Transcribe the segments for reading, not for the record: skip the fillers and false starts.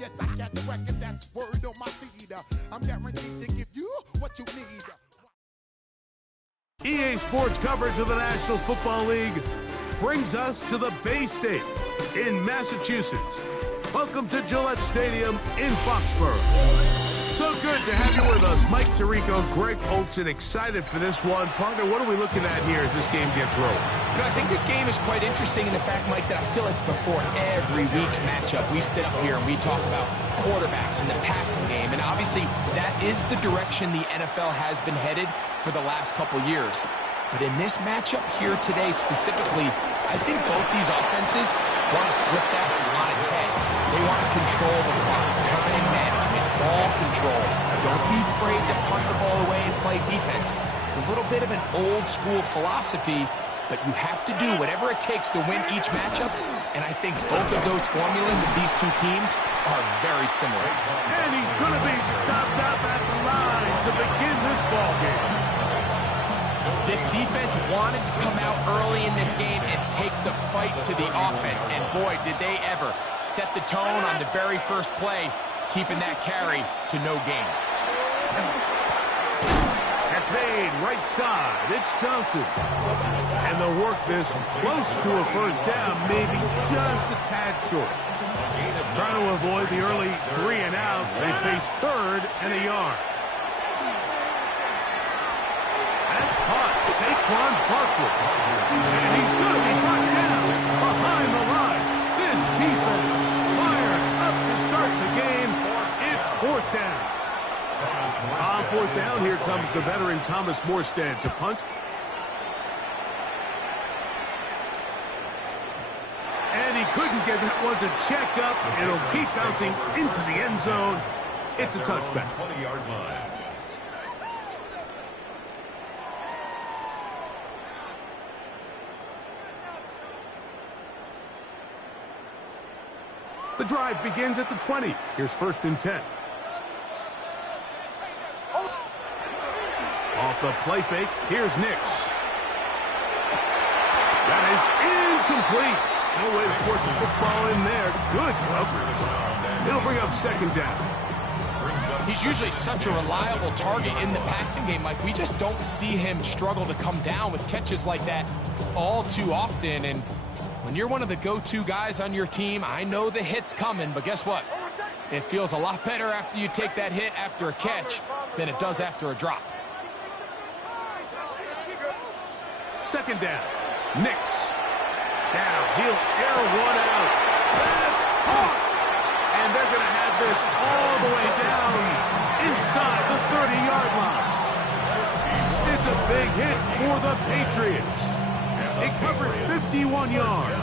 Yes, I got the record, that's word on my feed. I'm guaranteed to give you what you need. EA Sports coverage of the National Football League brings us to the Bay State in Massachusetts. Welcome to Gillette Stadium in Foxborough. So good to have you with us. Mike Tirico, Greg Olson, excited for this one. Partner, what are we looking at here as this game gets rolling? You know, I think this game is quite interesting in the fact, Mike, that I feel like before every week's matchup, we sit up here and we talk about quarterbacks and the passing game. And obviously, that is the direction the NFL has been headed for the last couple years. But in this matchup here today specifically, I think both these offenses want to flip that on its head. They want to control the clock, time management, ball control. Don't be afraid to punt the ball away and play defense. It's a little bit of an old school philosophy, but you have to do whatever it takes to win each matchup, and I think both of those formulas of these two teams are very similar. And he's going to be stopped up at the line to begin this ball game. This defense wanted to come out early in this game and take the fight to the offense, and boy, did they ever set the tone on the very first play, keeping that carry to no gain. That's made right side. It's Johnson. And they'll work this close to a first down, maybe just a tad short. Trying to avoid the early 3 and out. They face third and a yard. That's caught. Saquon Barkley. And he's going to be brought down behind the line. This defense fired up to start the game. It's fourth down. On fourth down, here comes the veteran Thomas Morstead to punt. And he couldn't get that one to check up. It'll keep bouncing into the end zone. It's a touchback. 20-yard line. The drive begins at the 20. Here's first and 10. Off the play fake, here's Nix. That is incomplete. No way to force the football in there. Good coverage. It'll bring up second down. He's usually such a reliable target in the passing game, Mike. We just don't see him struggle to come down with catches like that all too often. And when you're one of the go-to guys on your team, I know the hit's coming, but guess what? It feels a lot better after you take that hit after a catch than it does after a drop. Second down. Nix. Down. He'll air one out. That's caught. And they're going to have this all the way down inside the 30-yard line. It's a big hit for the Patriots. It covers 51 yards.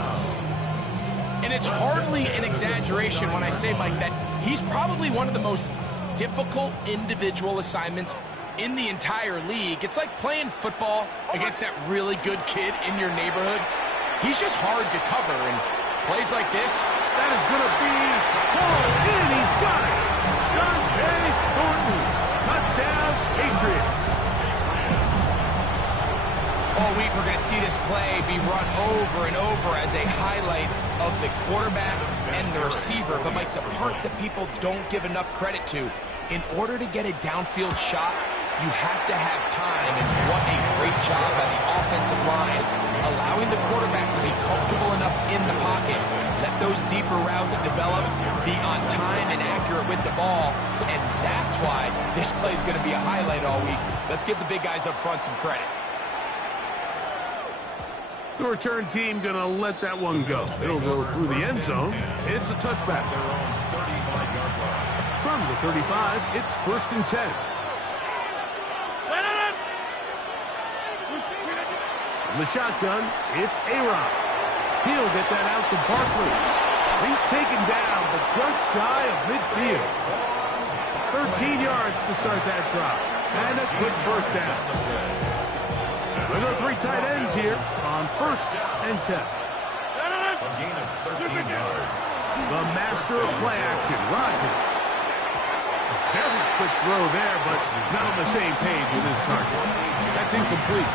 And it's hardly an exaggeration when I say, Mike, that he's probably one of the most difficult individual assignments in the entire league. It's like playing football against that really good kid in your neighborhood. He's just hard to cover, and plays like this, that is going to be pulled in. He's got it. Dante Thornton. Touchdown, Patriots. All week we're going to see this play be run over and over as a highlight of the quarterback and the receiver. But, Mike, the part that people don't give enough credit to, in order to get a downfield shot, you have to have time. And what a great job by the offensive line, allowing the quarterback to be comfortable enough in the pocket, let those deeper routes develop, be on time and accurate with the ball. And that's why this play is going to be a highlight all week. Let's give the big guys up front some credit. The return team going to let that one go. It'll go through the end zone. It's a touchback. From the 35, it's first and 10. From the shotgun, it's A-Rod. He'll get that out to Barkley. He's taken down, but just shy of midfield. 13 yards to start that drop. And a quick first down. There are 3 tight ends here on first and 10. A gain of 13 yards. The master of play action, Rodgers. Very quick throw there, but not on the same page with his target. That's incomplete.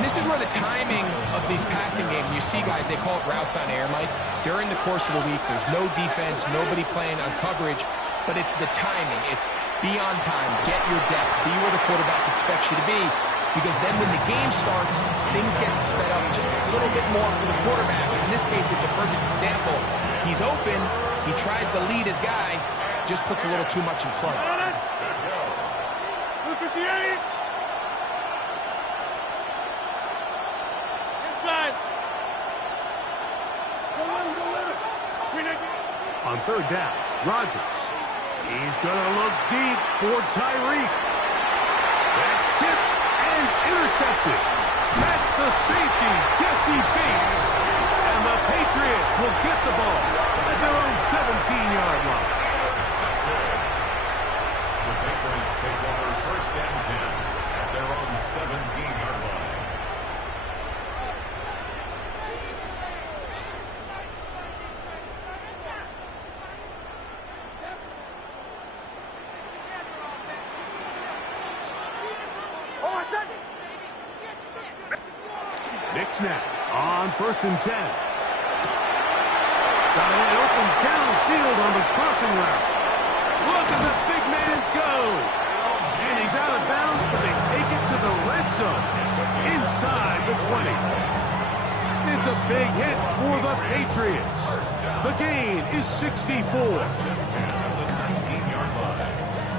And this is where the timing of these passing games, you see guys, they call it routes on air, Mike. During the course of the week, there's no defense, nobody playing on coverage, but it's the timing. It's be on time, get your depth, be where the quarterback expects you to be, because then when the game starts, things get sped up just a little bit more for the quarterback. In this case, it's a perfect example. He's open, he tries to lead his guy, just puts a little too much in front. 58. On third down, Rodgers. He's going to look deep for Tyreek. That's tipped and intercepted. That's the safety, Jesse Bates. And the Patriots will get the ball at their own 17-yard line. The Patriots take over first and 10 at their own 17-yard line. Snap on first and 10. Got it open downfield on the crossing route. Look at the big man go. And he's out of bounds, but they take it to the red zone inside the 20. It's a big hit for the Patriots. The gain is 64.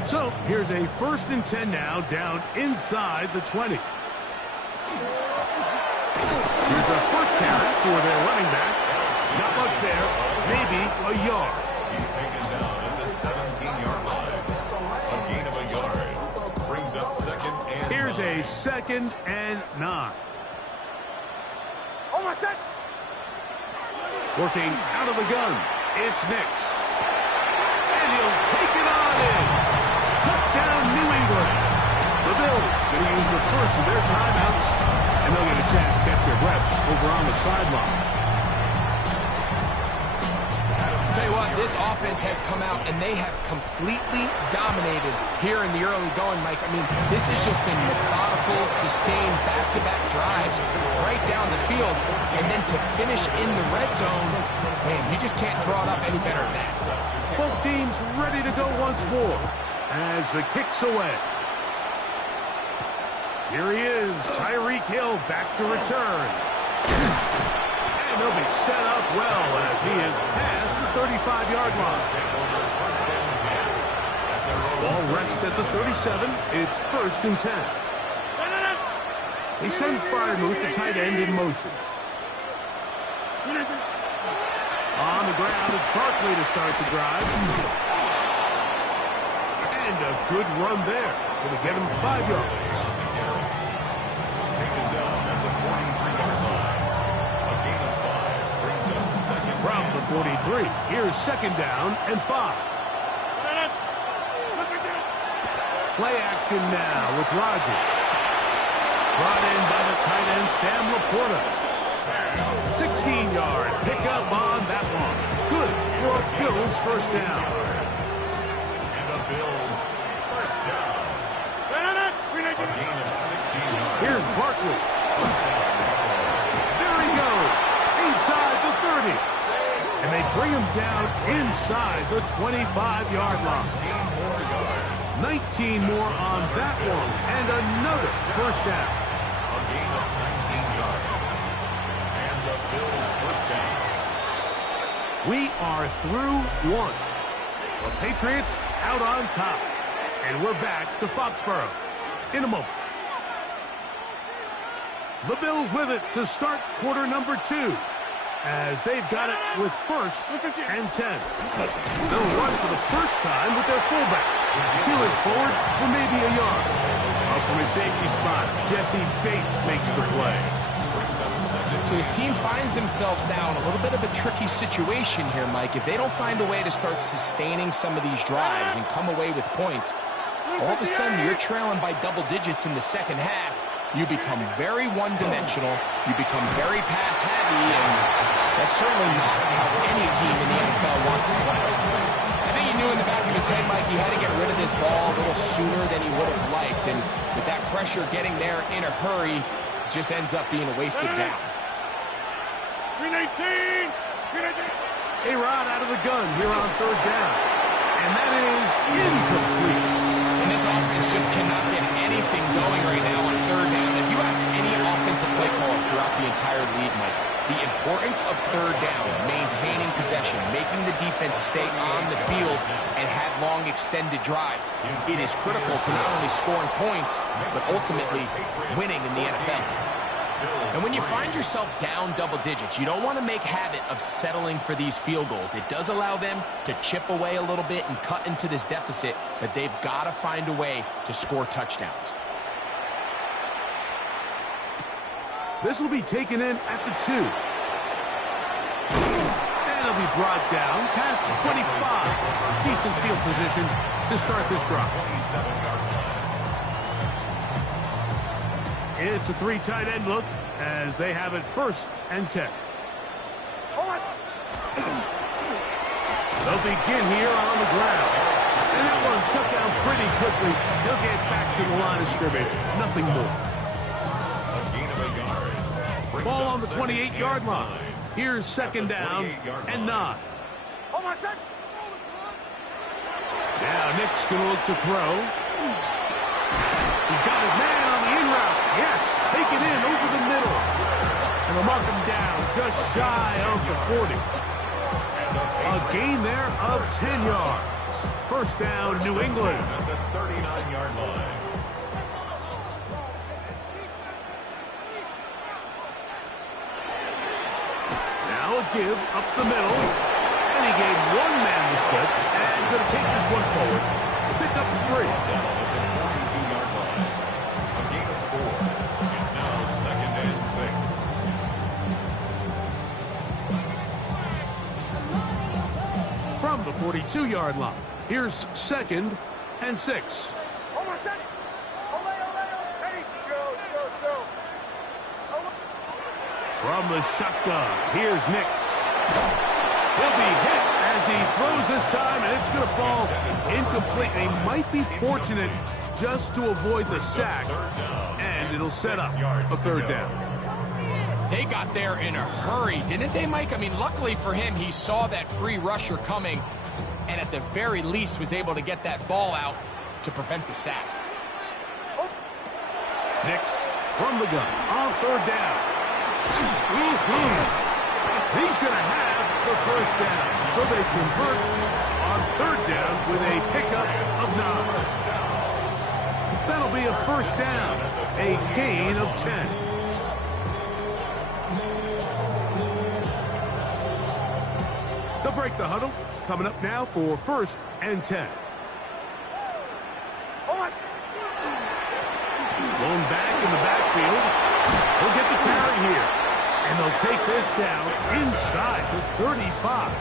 So here's a first and 10 now down inside the 20. Here's a first down for their running back. Not much there, maybe a yard. He's taken down at the 17-yard line. A gain of a yard brings up second and 9. Here's a second and 9. Working out of the gun, it's Nix. And he'll take it on in. Touchdown, New England. The Bills going to use the first of their timeouts, and they'll get a chance to catch their breath over on the sideline. Tell you what, this offense has come out and they have completely dominated here in the early going, Mike. I mean, this has just been methodical, sustained, back-to-back drives right down the field. And then to finish in the red zone, man, you just can't draw it up any better than that. Both teams ready to go once more as the kick's away. Here he is, Tyreek Hill back to return. And he'll be set up well as he is past the 35-yard line. Ball rests at the 37. It's first and 10. He sends Freiermuth, the tight end, in motion. On the ground, it's Barkley to start the drive. And a good run there. Going to get him 5 yards. From the 43, here's second down and 5. Play action now with Rodgers. Brought in by the tight end, Sam Laporta. 16-yard pickup on that one. Good for a Bills first down. And the Bills first down. A gain of 16 yards. Here's Barkley. There he goes. Inside the 30. And they bring him down inside the 25-yard line. 19 more on that one. And another first down. A gain of 19 yards. And the Bills first down. We are through one. The Patriots out on top. And we're back to Foxborough in a moment. The Bills with it to start quarter number 2. As they've got it with first and 10. They'll run for the first time with their fullback. Peeling forward for maybe a yard. Up from his safety spot, Jesse Bates makes the play. So his team finds themselves now in a little bit of a tricky situation here, Mike. If they don't find a way to start sustaining some of these drives and come away with points, all of a sudden you're trailing by double digits in the second half. You become very one-dimensional, you become very pass-heavy, and that's certainly not how any team in the NFL wants to play. I think he knew in the back of his head, Mike, he had to get rid of this ball a little sooner than he would have liked, and with that pressure getting there in a hurry, just ends up being a wasted down. 319! A-Rod out of the gun here on third down. And that is incomplete. And this offense just cannot get anything going right now on third down. If you ask any offensive play caller throughout the entire league, Mike, the importance of third down, maintaining possession, making the defense stay on the field and have long extended drives, it is critical to not only scoring points, but ultimately winning in the NFL. And when you find yourself down double digits, you don't want to make habit of settling for these field goals. It does allow them to chip away a little bit and cut into this deficit, but they've got to find a way to score touchdowns. This will be taken in at the 2. And it'll be brought down past the 25. Decent field position to start this drive. It's a 3 tight end look as they have it 1st and 10. They'll begin here on the ground. And that one shut down pretty quickly. He'll get back to the line of scrimmage. Nothing more. Ball on the 28-yard line. Here's 2nd down and 9. Now Nick's going to look to throw. He's got his man on the in route. Yes, take it in over the middle. And they'll mark him down just shy of the 40. A gain there of 10 yards. 1st down, New England. At the 39-yard line. Now a give up the middle. And he gave one man the slip. And going to take this one forward. Pick up 3. Down at the 42-yard line. A gain of 4. It's now 2nd and 6. From the 42-yard line. Here's 2nd and 6. From the shotgun, here's Nix. He'll be hit as he throws this time, and it's going to fall incomplete. And he might be fortunate just to avoid the sack, and it'll set up a 3rd down. They got there in a hurry, didn't they, Mike? I mean, luckily for him, he saw that free rusher coming, and at the very least was able to get that ball out to prevent the sack. Nix from the gun on 3rd down. He's going to have the 1st down. So they convert on 3rd down with a pickup of 9. That'll be a 1st down, a gain of 10. They'll break the huddle. Coming up now for 1st and 10. Blown back in the backfield. He'll get the carry here. And they'll take this down inside the 35.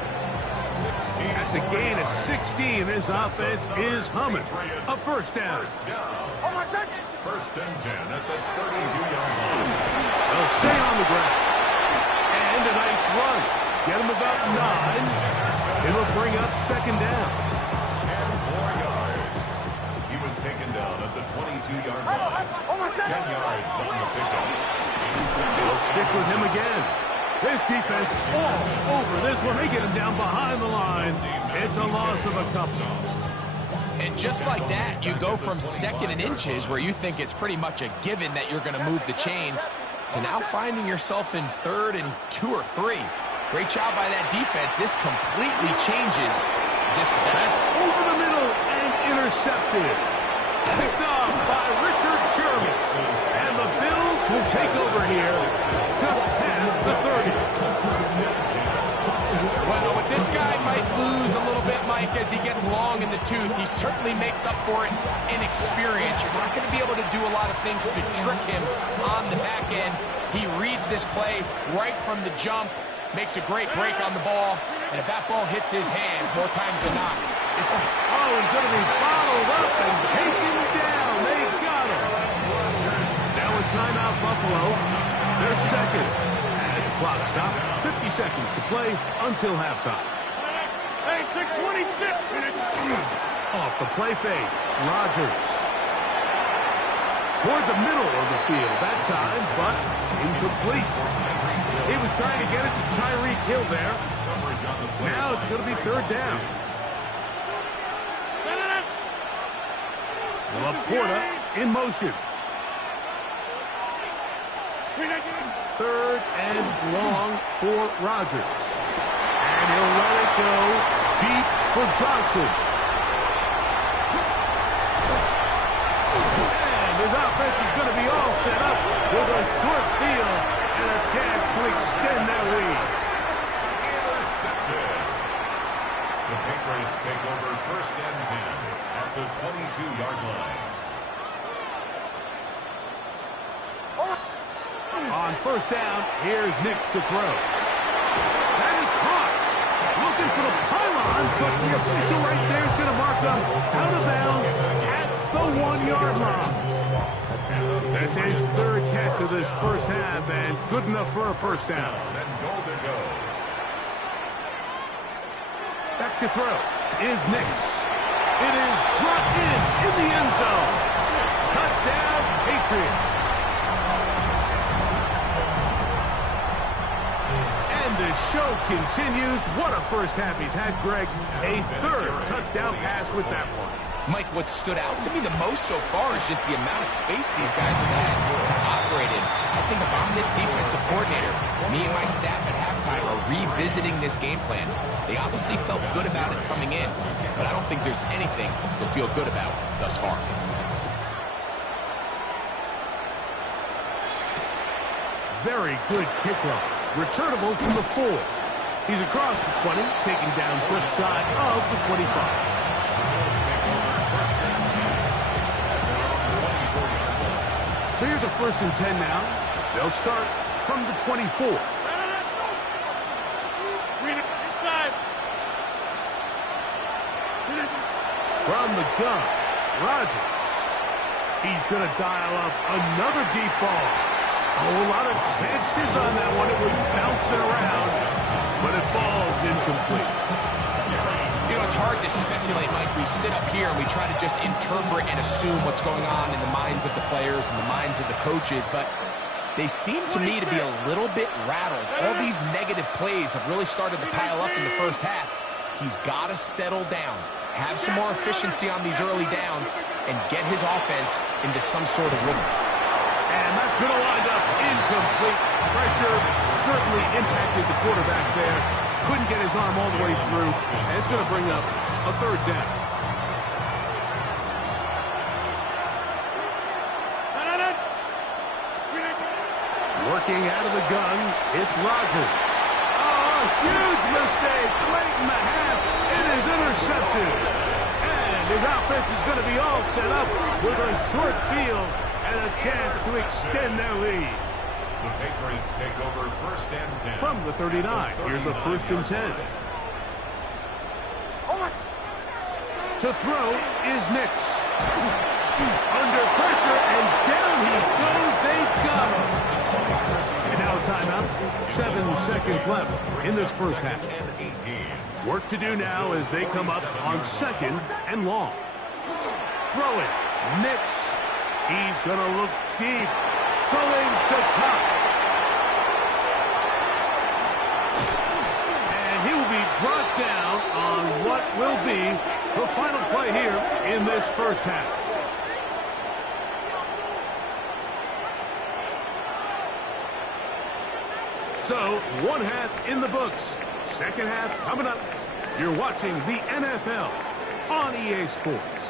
That's a gain of 16. This offense is humming. A 1st down. 1st and 10 at the 32-yard line. They'll stay on the ground. And a nice run. Get him about 9. It'll bring up 2nd down. 10 more yards. He was taken down at the 22-yard line. 10 yards on the pickup. They'll stick with him again. This defense all over this one. They get him down behind the line. It's a loss of a couple. And just like that, you go from 2nd and inches, where you think it's pretty much a given that you're going to move the chains, to now finding yourself in 3rd and 2 or 3. Great job by that defense. This completely changes this possession. That's over the middle and intercepted. Picked off by Richard Sherman. And the Bills will take over here just past the 30. Well, but this guy might lose a little bit, Mike, as he gets long in the tooth. He certainly makes up for it in experience. You're not going to be able to do a lot of things to trick him on the back end. He reads this play right from the jump, makes a great break on the ball, and if that ball hits his hands more times than not, it's... Oh, he's going to be followed up and taken down. They got him. Now a timeout, Buffalo. They're 2nd. As the clock stops, 50 seconds to play until halftime. Hey, 6:26. Off the play fake, Rodgers. toward the middle of the field that time, but incomplete. He was trying to get it to Tyreek Hill there. Now it's going to be third down. Laporta in motion. Third and long for Rodgers. And he'll let it go deep for Johnson. And his offense is going to be all set up with a short field and a chance to extend their lead. Intercepted. The Patriots take over first and 10 at the 22-yard line. On first down, here's Nix to throw. That is caught. Looking for the pylon, but the official right there is going to mark them out of bounds at the 1-yard line. That's his third catch of this first half, and good enough for a first down. And goal to go. Back to throw is Nix. It is brought in the end zone. Touchdown, Patriots. And the show continues. What a first half he's had, Greg. A third touchdown pass with that one. Mike, what stood out to me the most so far is just the amount of space these guys have had to operate in. I think if I'm this defensive coordinator, me and my staff at halftime are revisiting this game plan. They obviously felt good about it coming in, but I don't think there's anything to feel good about thus far. Very good kickoff. Returnable from the 4. He's across the 20, taking down just shy of the 25. So here's a first and 10 now. They'll start from the 24. From the gun, Rodgers. He's going to dial up another deep ball. A whole lot of chances on that one. It was bouncing around, but it falls incomplete. You know, it's hard to speculate, Mike. We sit up here and we try to just interpret and assume what's going on in the minds of the players and the minds of the coaches, but they seem to me to be a little bit rattled. All these negative plays have really started to pile up in the first half. He's got to settle down, have some more efficiency on these early downs, and get his offense into some sort of rhythm. And that's going to wind up incomplete. Pressure certainly impacted the quarterback there. Couldn't get his arm all the way through, and it's going to bring up a third down. Working out of the gun, it's Rodgers. Oh, huge mistake late in the half. It is intercepted. And his offense is going to be all set up with a short field and a chance to extend their lead. The Patriots take over first and 10. From the 39, here's a first and 10. To throw is Nix. Under pressure, and down he goes. They got him. And now a timeout. 7 seconds left in this first half. Work to do now as they come up on second and long. Throw it. Nix. He's going to look deep. Going to cut. And he will be brought down on what will be the final play here in this first half. So, one half in the books. Second half coming up. You're watching the NFL on EA Sports.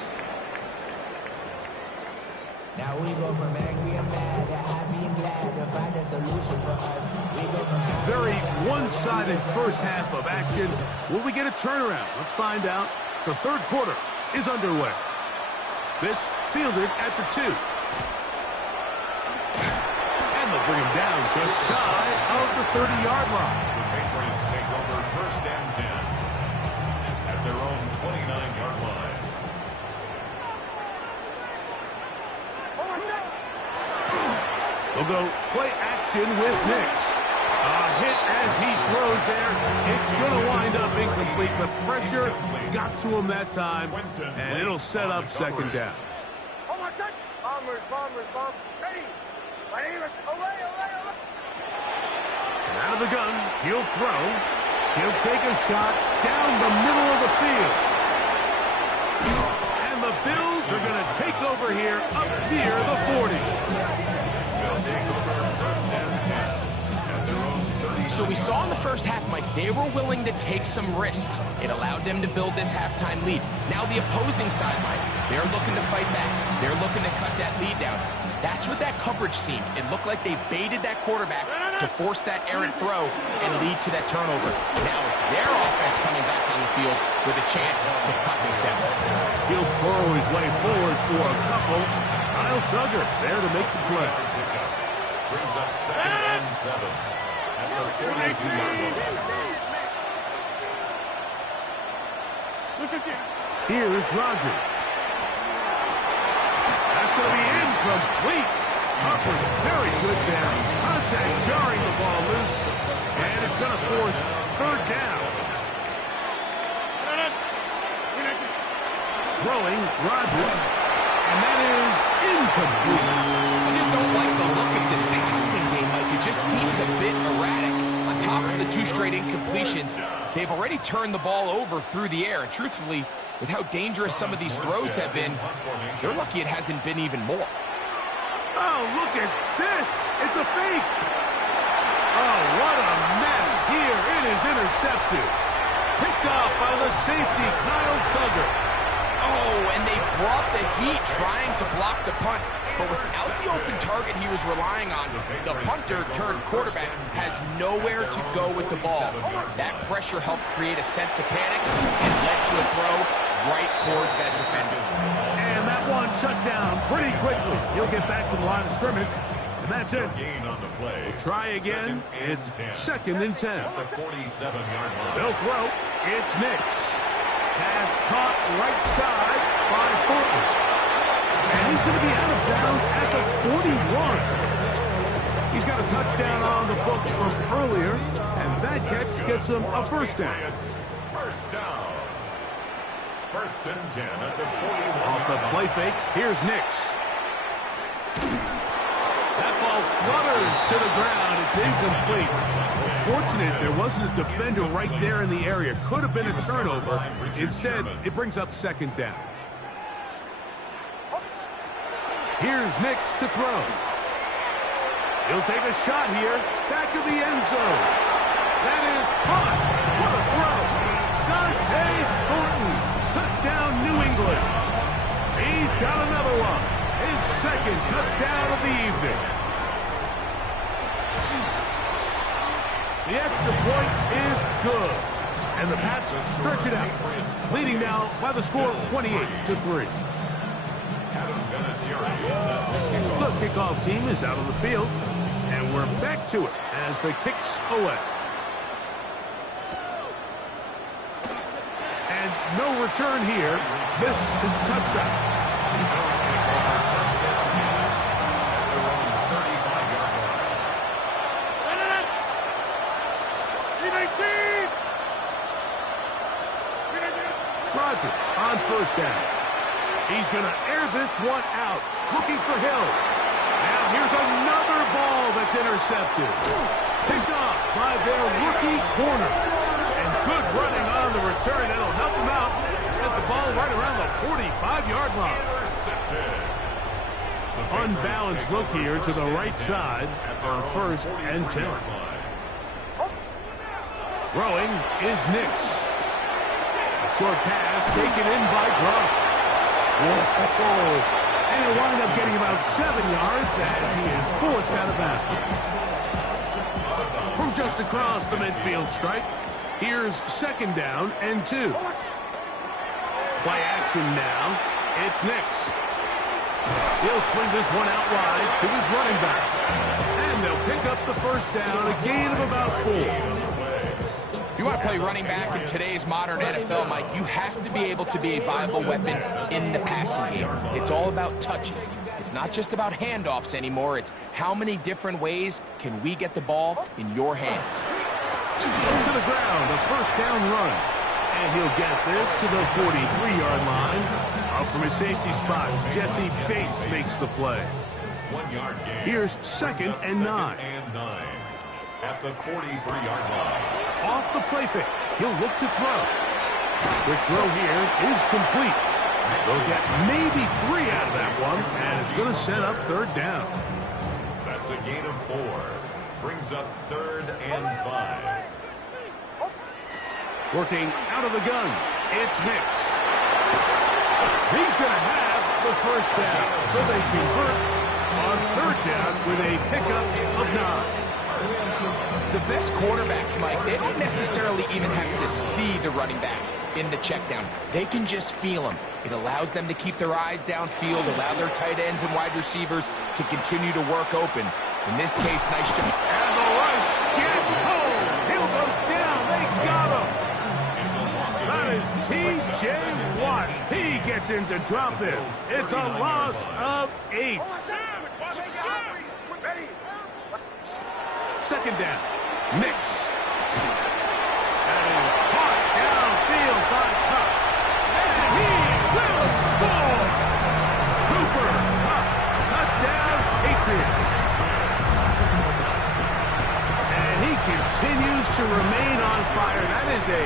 Now we go from angry and mad to happy and glad to find a solution for us. We go from very one-sided first half of action. Will we get a turnaround? Let's find out. The third quarter is underway. This fielded at the 2. And they'll bring him down just shy of the 30-yard line. The Patriots take over first and 10 at their own 29-yard line. We'll go play action with Nix. A hit as he throws there. It's going to wind up incomplete. The pressure got to him that time, and it'll set up second down. Ready. And out of the gun, he'll throw. He'll take a shot down the middle of the field. And the Bills are going to take over here up near the 40. They'll take over first and 10 at their own 30. So we saw in the first half, Mike, they were willing to take some risks. It allowed them to build this halftime lead. Now the opposing side, Mike, they're looking to fight back. They're looking to cut that lead down. That's what that coverage seemed. It looked like they baited that quarterback to force that errant throw and lead to that turnover. Now it's their offense coming back on the field with a chance to cut this deficit. He'll burrow his way forward for a couple. Kyle Duggar there to make the play. Brings up 2nd and 7 at the 42-yard line. Here's Rodgers. That's going to be incomplete. Hubbard, very good there. Contact jarring the ball loose. And it's going to force 3rd down. Throwing, Rodgers. And that is incomplete. I just don't like the look of this passing game, Mike. It just seems a bit erratic. On top of the 2 straight incompletions, they've already turned the ball over through the air. And truthfully, with how dangerous some of these throws have been, they're lucky it hasn't been even more. Oh, look at this. It's a fake. Oh, what a mess here. It is intercepted. Picked off by the safety, Kyle Duggar. Oh, and they brought the heat trying to block the punt. But without the open target he was relying on, the punter turned quarterback has nowhere to go with the ball. That pressure helped create a sense of panic and led to a throw right towards that defender. And that one shut down pretty quickly. He'll get back to the line of scrimmage, and that's it. Gain on the play. Try again. It's 2nd and 10. At the 47-yard line. They'll throw. It's Nix. Pass caught right side by Thornton. And he's going to be out of bounds at the 41. He's got a touchdown on the books from earlier, and that catch gets him a 1st down. First down. 1st and 10 at the 41. Off the play fake, here's Nix. That ball flutters to the ground. It's incomplete. Fortunate there wasn't a defender right there in the area. Could have been a turnover. Instead, it brings up 2nd down. Here's Nix to throw. He'll take a shot here. Back of the end zone. That is caught. What a throw. Dante Thornton. Touchdown, New England. He's got another one. His 2nd touchdown of the evening. The extra point is good. And the Pats stretch it out. Leading now by the score of 28-3. The kickoff team is out on the field. And we're back to it as the kick's away. And no return here. This is a touchdown. Rodgers on 1st down. He's going to air this one out, looking for Hill. Now here's another ball that's intercepted. Picked off by their rookie corner. And good running on the return. That'll help him out as the ball right around the 45-yard line. Unbalanced look here to the right side on 1st and 10. Throwing is Nix. Short pass taken in by Gronk. Whoa. And he'll wind up getting about 7 yards as he is forced out of bounds. From just across the midfield stripe, here's 2nd down and 2. Play action now. It's Nix. He'll swing this one out wide to his running back. And they'll pick up the 1st down, a gain of about 4. If you want to play running back in today's modern NFL, Mike, you have to be able to be a viable weapon in the passing game. It's all about touches. It's not just about handoffs anymore. It's how many different ways can we get the ball in your hands. To the ground, a 1st down run. And he'll get this to the 43-yard line. Up from his safety spot, Jesse Bates makes the play. 1 yard gain. Here's second and 9. At the 43-yard line. Off the play fake, he'll look to throw. Quick throw here is complete. They'll get maybe 3 out of that one, and it's going to set up third down. That's a gain of 4. Brings up 3rd and 5. Working out of the gun, it's Nix. He's going to have the first down, so they convert on third down with a pickup of 9. The best quarterbacks, Mike, they don't necessarily even have to see the running back in the check down. They can just feel him. It allows them to keep their eyes downfield, allow their tight ends and wide receivers to continue to work open. In this case, nice job. And the rush gets home. He'll go down. They got him. That is T.J. Watt. He gets in to drop this. It's a loss of 8. Second down. Nix. That is caught downfield by Cup. And he will score. Cooper Cup. Touchdown, Patriots. And he continues to remain on fire. That is a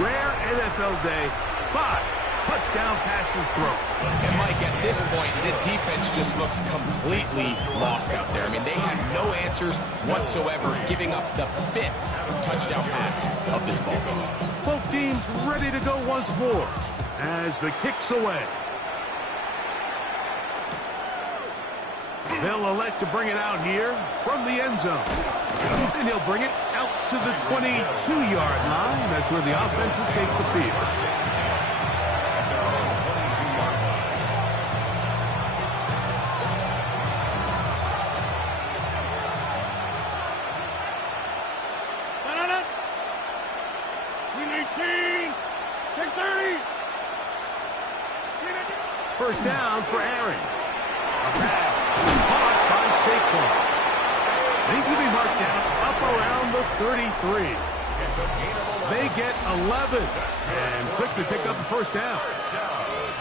rare NFL day. 5 touchdown passes thrown. And Mike, at this point, the defense just looks completely lost out there. I mean, they have no answers whatsoever, giving up the 5th touchdown pass of this ball game. Both teams ready to go once more as the kick's away. They'll elect to bring it out here from the end zone. And he'll bring it out to the 22-yard line. That's where the offense will take the field. First down for Aaron. A pass caught by Saquon. And he's going to be marked down up around the 33. They get 11 and quickly pick up the first down.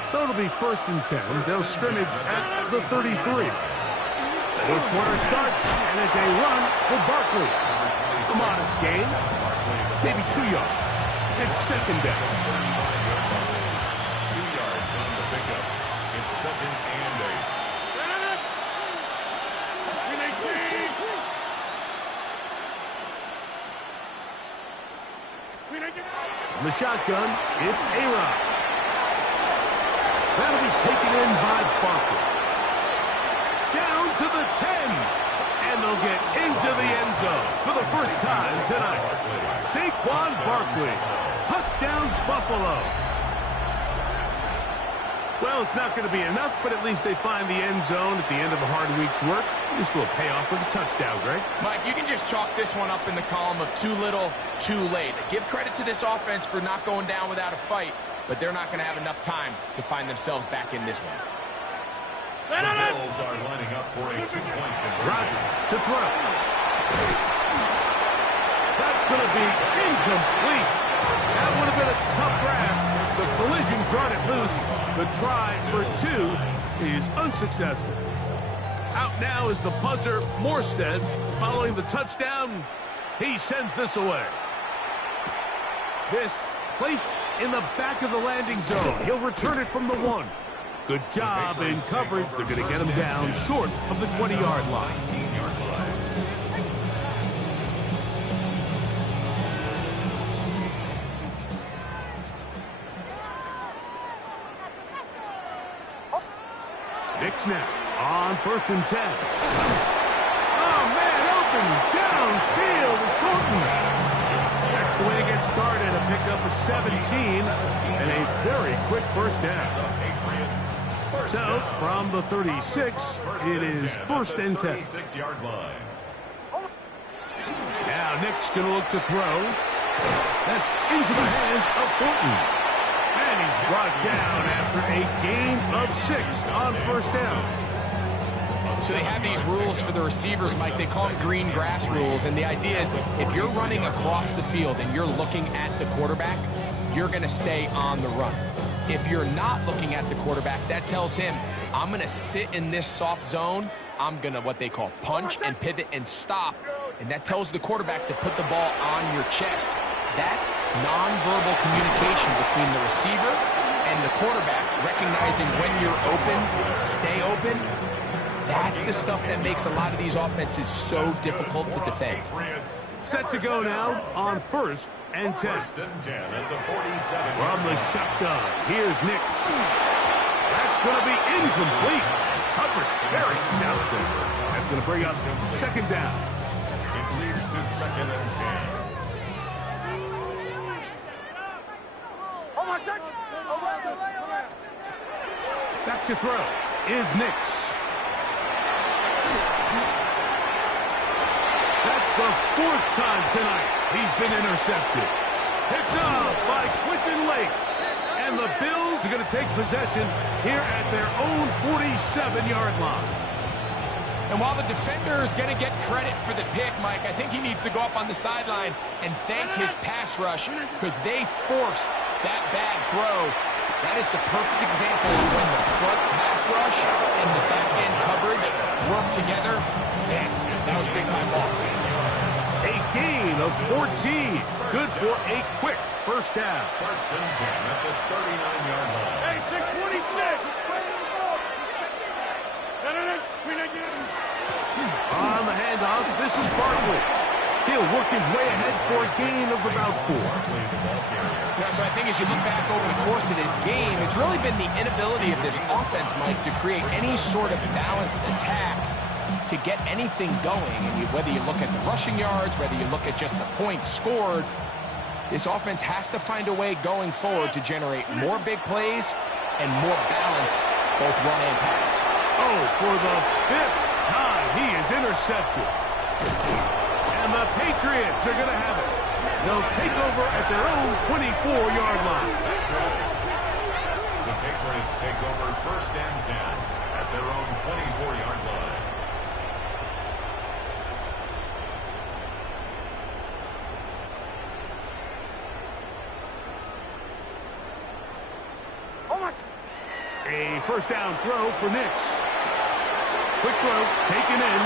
So it'll be 1st and 10. They'll scrimmage at the 33. Fourth quarter starts, and it's a run for Barkley. A modest gain, maybe 2 yards. It's second down. 2 yards on the pickup. It's 2nd and 8. On the shotgun, it's A-Rod. That'll be taken in by Barkley. Down to the 10. And they'll get into the end zone for the first time tonight. Saquon Barkley. Touchdown, Buffalo. Well, it's not going to be enough, but at least they find the end zone at the end of a hard week's work. Just a little payoff with a touchdown, Greg. Mike, you can just chalk this one up in the column of too little, too late. Give credit to this offense for not going down without a fight, but they're not going to have enough time to find themselves back in this one. The Bills are lining up for a 2-point conversion. Rodgers to throw. That's going to be incomplete. That would have been a tough grab. The collision brought it loose. The try for 2 is unsuccessful. Out now is the punter, Morstead. Following the touchdown, he sends this away. This placed in the back of the landing zone. He'll return it from the 1. Good job in coverage. They're going to get him down short of the 20-yard line. 19-yard line. Nix now on 1st and 10. Oh, man, open downfield is Thornton. That's the way to get started. A pickup of 17 and a very quick first down. So, from the 36, it is 1st and 10. 36-yard line. Now Nick's going to look to throw. That's into the hands of Thornton. And he's brought down after a gain of 6 on 1st down. So they have these rules for the receivers, Mike. They call them green grass rules. And the idea is if you're running across the field and you're looking at the quarterback, you're going to stay on the run. If you're not looking at the quarterback, that tells him, I'm going to sit in this soft zone. I'm going to what they call punch and pivot and stop. And that tells the quarterback to put the ball on your chest. That nonverbal communication between the receiver and the quarterback, recognizing when you're open, stay open, that's the stuff that makes a lot of these offenses so difficult to defend. Set to go now on 1st and 10. First and 10 at the 47. From the shotgun, here's Nix. That's going to be incomplete. Coverage very stout there. That's going to bring up 2nd down. It leads to 2nd and 10. Back to throw is Nix. That's the 4th time tonight he's been intercepted. Picked up by Quentin Lake. And the Bills are going to take possession here at their own 47-yard line. And while the defender is going to get credit for the pick, Mike, I think he needs to go up on the sideline and thank his pass rush because they forced that bad throw. That is the perfect example of when the front pass rush and the back-end coverage work together. Man, that was big-time ball. A gain of 14. Good for a quick 1st down. First and 10 at the 39-yard line. Hey, 626! On the handoff, this is Barkley. He'll work his way ahead for a gain of about 4. Yeah, so I think as you look back over the course of this game, it's really been the inability of this offense, Mike, to create any sort of balanced attack to get anything going. And whether you look at the rushing yards, whether you look at just the points scored, this offense has to find a way going forward to generate more big plays and more balance, both run and pass. Oh, for the 5th time, he is intercepted. And the Patriots are going to have it. They'll take over at their own 24-yard line. The Patriots take over 1st and 10 at their own 24-yard line. A 1st down throw for Nix. Quick throw, taken in.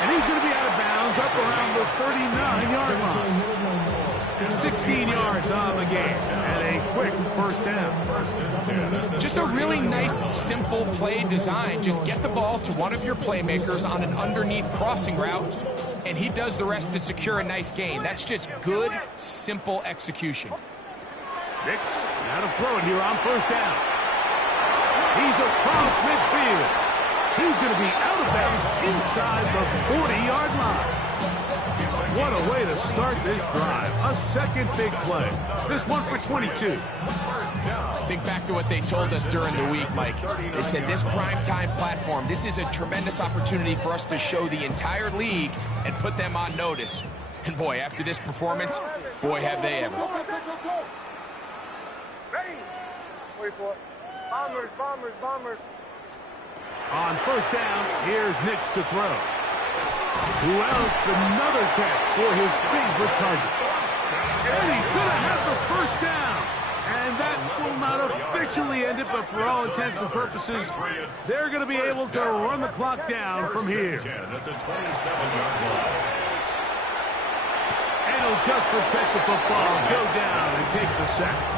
And he's going to be out of bounds up around the 39-yard line. 16 yards on the game. And a quick 1st down. Just a really nice, simple play design. Just get the ball to one of your playmakers on an underneath crossing route, and he does the rest to secure a nice gain. That's just good, simple execution. Nix now to throw it here on 1st down. He's across midfield. He's going to be out of bounds inside the 40-yard line. What a way to start this drive. A 2nd big play. This one for 22. Think back to what they told us during the week, Mike. They said this primetime platform, this is a tremendous opportunity for us to show the entire league and put them on notice. And boy, after this performance, boy, have they ever. Ready? Wait for it. Bombers, bombers, bombers. On 1st down, here's Nix to throw. Who else? Another catch for his favorite target. And he's going to have the 1st down. And that will not officially end it, but for all intents and purposes, they're going to be able to run the clock down from here. At the 27-yard line. And he'll just protect the football, go down, and take the sack.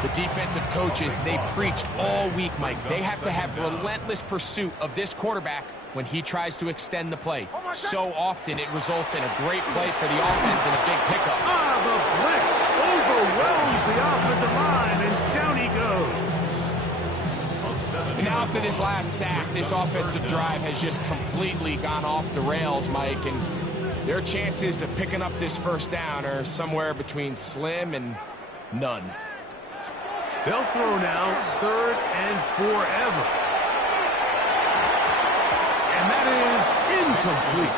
The defensive coaches, they preached all week, Mike. They have to have relentless pursuit of this quarterback when he tries to extend the play. So often it results in a great play for the offense and a big pickup. The blitz overwhelms the offensive line, and down he goes. And now after this last sack, this offensive drive has just completely gone off the rails, Mike, and their chances of picking up this 1st down are somewhere between slim and none. They'll throw now 3rd and forever. And that is incomplete.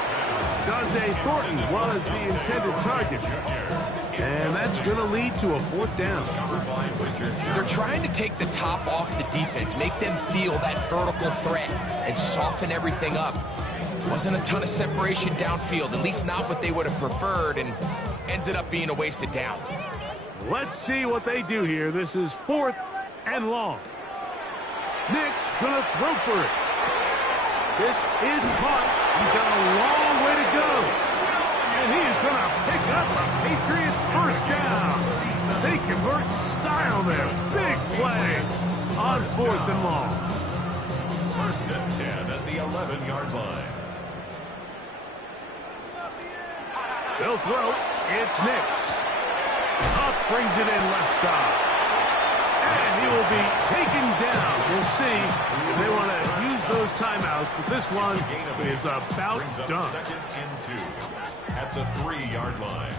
Dante Thornton was the intended target. And that's going to lead to a 4th down. They're trying to take the top off the defense, make them feel that vertical threat, and soften everything up. Wasn't a ton of separation downfield, at least not what they would have preferred, and ends it up being a wasted down. Let's see what they do here. This is 4th and long. Nick's going to throw for it. This is caught. He's got a long way to go. And he is going to pick up a Patriots first down. They convert in style there. Big plays on 4th and long. 1st and 10 at the 11-yard line. They'll throw. It's Nick's. Up brings it in left side. And he will be taken down. We'll see if they want to use those timeouts, but this one is about done. 2nd and 2 at the 3-yard line.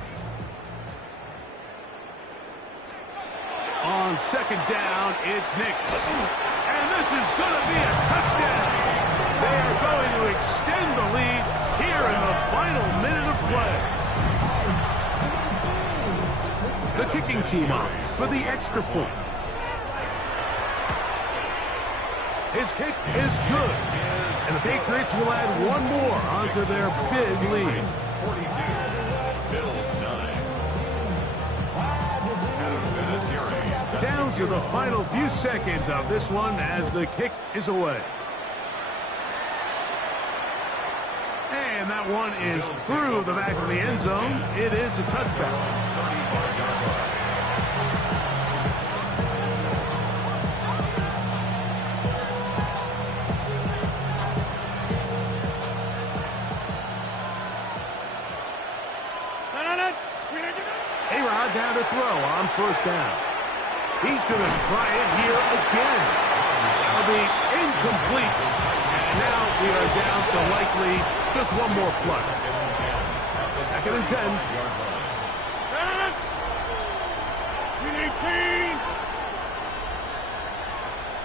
On 2nd down, it's Nick's. And this is going to be a touchdown. They are going to extend the lead here in the final minute of play. The kicking team on for the extra point. His kick is good. And the Patriots will add one more onto their big lead. 42, Bills 9. Down to the final few seconds of this one as the kick is away. And that one is through the back of the end zone. It is a touchback. A-Rod down to throw on 1st down. He's going to try it here again. That'll be incomplete. And now we are down to likely just one more play. 2nd and 10. We need clean.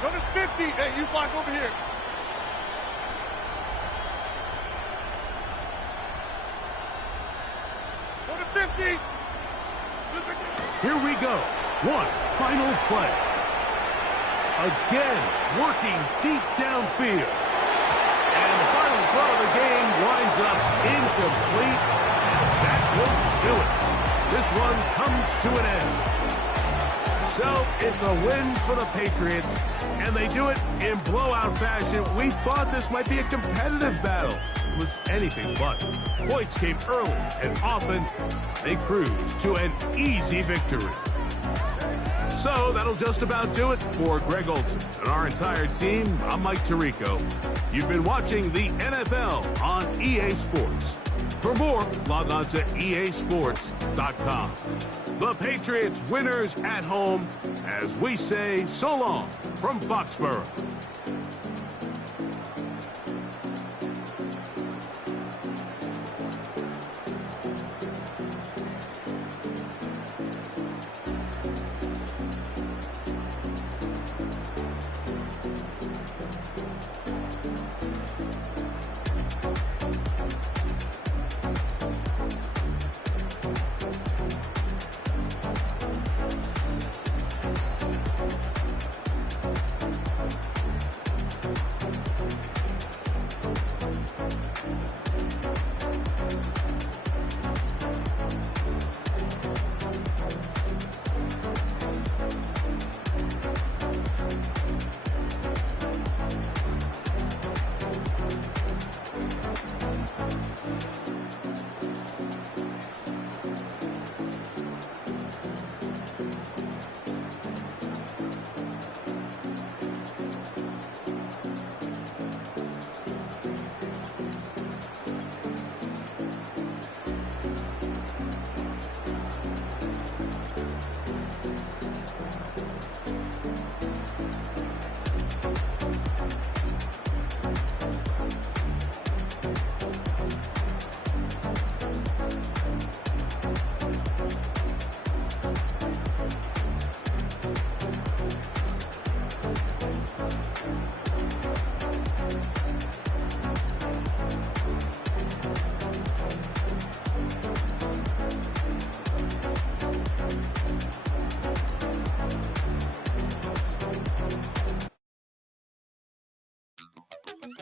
Go to 50. Hey, you block over here. Go to 50. Here we go. One final play. Again, working deep downfield. And the final throw of the game winds up incomplete. And that will do it. This one comes to an end. So it's a win for the Patriots, and they do it in blowout fashion. We thought this might be a competitive battle. It was anything but. Points came early, and often they cruised to an easy victory. So that'll just about do it for Greg Olson and our entire team. I'm Mike Tirico. You've been watching the NFL on EA Sports. For more, log on to easports.com. The Patriots winners at home as we say so long from Foxborough.